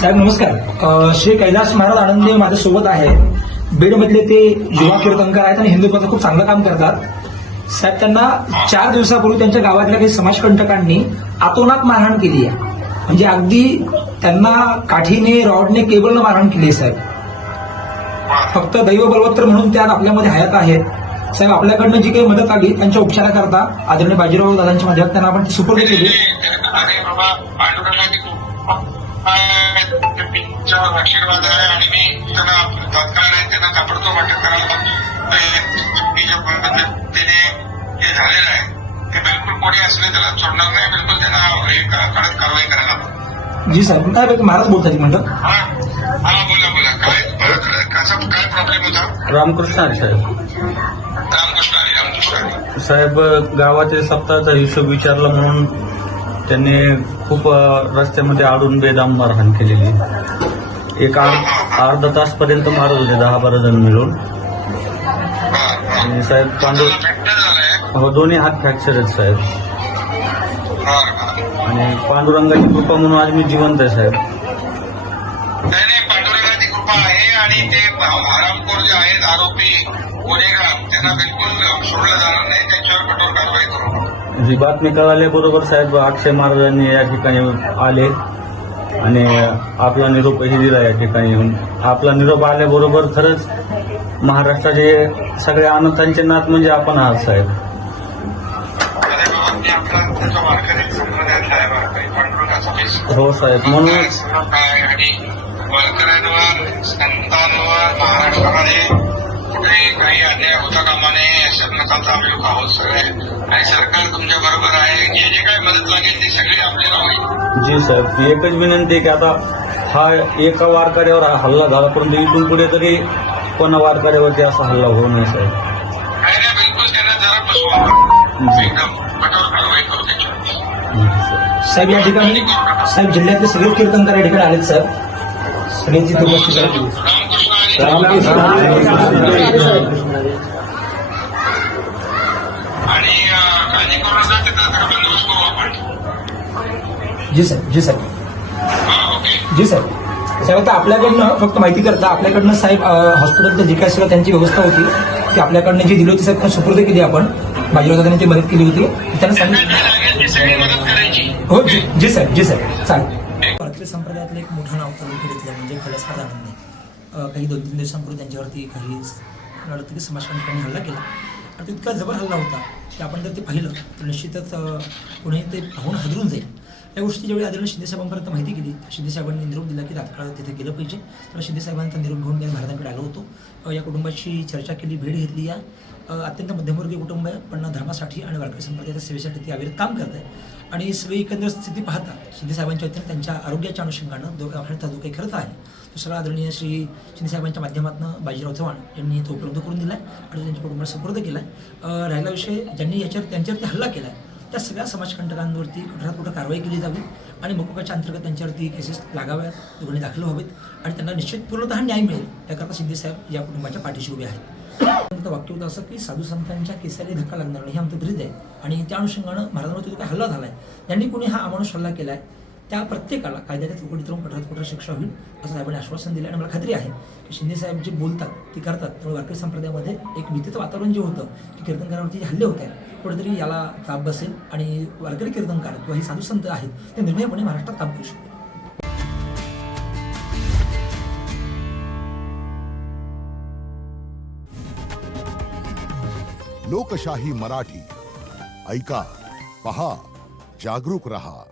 साहेब नमस्कार. श्री कैलास महाराज आनंदे माझ्यासोबत आहे. बीडमधले ते युवा कीर्तनकार आहेत आणि हिंदुत्वाचं खूप चांगलं काम करतात. साहेब त्यांना 4 दिवसापूर्वी त्यांच्या गावातल्या काही समाजकंटकांनी आतोनात मारहाण केली आहे. म्हणजे अगदी त्यांना काठीने रॉडने केबलनं मारहाण केली आहे साहेब. फक्त दैव बलवत्तर म्हणून त्यात आपल्यामध्ये हयात आहेत. साहेब आपल्याकडनं जी काही मदत आली त्यांच्या उपचाराकरता आदरणीय बाजीराव दादांच्या माध्यमात त्यांना आपण सुपूर्द केली. आशीर्वाद आहे आणि मी त्यांना तात्काळ त्यांना ताबडतोब अटक करायला पद्धतीने हे झालेलं आहे ते बिलकुल कोणी असले त्याला सोडणार नाही. बिलकुल त्यांना कडक कारवाई करायला. जी साहेब काय महाराज बोलतात म्हणतात. हा बोला काय काय प्रॉब्लेम होता. रामकृष्ण हरी साहेब. रामकृष्ण हरी. साहेब गावाचे सप्ताहाचा हिशोब विचारला म्हणून त्यांनी खूप रस्त्यामध्ये आडून बेदम मारहाण केलेली. एक अर्धा तासपर्यंत मारत होते 10-12 जण मिळून. आणि साहेब दोन्ही हात फ्रॅक्चर आहेत साहेब. आणि पांडुरंगाची कृपा म्हणून आज मी जिवंत आहे साहेब. नाही पांडुरंगाची कृपा आहे आणि ते हरामखोर जे आहेत आरोपी गुन्हेगार त्यांना बिलकुल सोडलं जाणार नाही. त्यांच्यावर कठोर कारवाई करू. ही बातमी कळाल्याबरोबर साहेब अक्षय महाराजांनी या ठिकाणी आले आणि आपला निरोपही दिला या ठिकाणी येऊन. आपला निरोप आल्याबरोबर खरंच महाराष्ट्राचे सगळ्या अनाथांचे नाथ म्हणजे आपण आहात साहेब. हो साहेब. म्हणून आणि वारकऱ्यांवर संतांवर महाराष्ट्रामध्ये कुठेही काही अन्याय होता कामा नये. सरकारचा आम्ही आहोत सगळे आणि सरकार तुमच्या बरोबर आहे. जे काही मदत लागेल ती सगळी आपल्याला होईल. जी साहेब. एकच विनंती आहे की आता हा एका वारकऱ्यावर हल्ला झाला परंतु इथून पुढे तरी कोणा वारकऱ्यावरती असा हल्ला होऊ नये साहेब. नाही बिलकुल त्यांना जरा बसवा. एकदम कठोर कारवाई करू त्याच्यावर. साहेब या ठिकाणी साहेब जिल्ह्यातले सगळे कीर्तनकार या ठिकाणी आलेत साहेब. सगळ्यांची उपस्थिती रामकृष्ण आणि काळजी करू नका. त्याचा बंदोबस्त करू आपण. जी साहेब. जी साहेब. ओके. जी साहेब. साहेब आता आपल्याकडनं फक्त माहिती करता आपल्याकडनं साहेब हॉस्पिटलचं जे काय सगळं त्यांची व्यवस्था होती ती आपल्याकडनं जी दिली होती साहेब आपण सुपूर्द केली. आपण बाजीराव दादांनी ती मदत केली होती. त्यांना सांगितलं सगळी मदत करायची. हो जी साहेब. जी साहेब चालेल. वारकरी संप्रदायातलं एक मोठं नाव करून घेतलं म्हणजे कैलास महाराज आनंदे. काही 2-3 दिवसांपूर्वी त्यांच्यावरती काही लढती समाजकंटकांनी हल्ला केला आणि तो इतका जबर हल्ला होता की आपण जर ते पाहिलं तर निश्चितच कोणीही ते पाहून हादरून जाईल. या गोष्टी ज्यावेळी आदरणीय शिंदेसाहेबांपर्यंत माहिती केली शिंदेसाहेबांनी निरोप दिला की तात्काळ तिथे गेलं पाहिजे. तर शिंदेसाहेबांचा निरोप घेऊन मी महाराजांकडे आलो होतो. या कुटुंबाची चर्चा केली, भेट घेतली. या अत्यंत मध्यमवर्गीय कुटुंब आहे पण धर्मासाठी आणि वारकरी संप्रदायाच्या सेवेसाठी ते अविरत काम करत आहे. आणि सगळी एकंदर स्थिती पाहता शिंदेसाहेबांच्या वतीने त्यांच्या आरोग्याच्या अनुषंगानं जो काही खर्च आहे तो सगळा आदरणीय श्री शिंदेसाहेबांच्या माध्यमातून बाजीराव चव्हाण यांनी तो उपलब्ध करून दिला आहे आणि त्यांच्या कुटुंबाला सुपूर्द केला आहे. राहिला विषय ज्यांनी त्यांच्यावरती हल्ला केला आहे त्या सगळ्या समाजकंटकांवरती कुठं कुठं कारवाई केली जावी आणि मकोकाच्या अंतर्गत त्यांच्यावरती केसेस लागाव्यात, गुन्हे दाखल व्हावेत आणि त्यांना निश्चित पूर्णतः न्याय मिळेल याकरता शिंदेसाहेब या कुटुंबाच्या पाठीशी उभे आहेत. वाक्य होतं असं की साधू संतांच्या केसाला धक्का लागणार नाही हे आमचं ब्रीद आहे आणि त्या अनुषंगानं महाराजांवरती जो काही हल्ला झाला आहे त्यांनी कोणी हा अमानुष हल्ला केला आहे त्या प्रत्येकाला कायद्याच्या चौकटीत राहून कठोर शिक्षा होईल असं साहेबांनी आश्वासन दिलं. आणि मला खात्री आहे की शिंदेसाहेब जे बोलतात ते करतात. त्यामुळे वारकरी संप्रदायामध्ये एक भीतीचं वातावरण जे होतं की कीर्तनकारांवरती जे हल्ले होत आहेत कुठेतरी याला ताप बसेल आणि वारकरी कीर्तनकार किंवा हे साधू संत आहेत ते निर्भयपणे महाराष्ट्रात काम करू शकतात. लोकशाही मराठी ऐका, पहा, जागरूक रहा.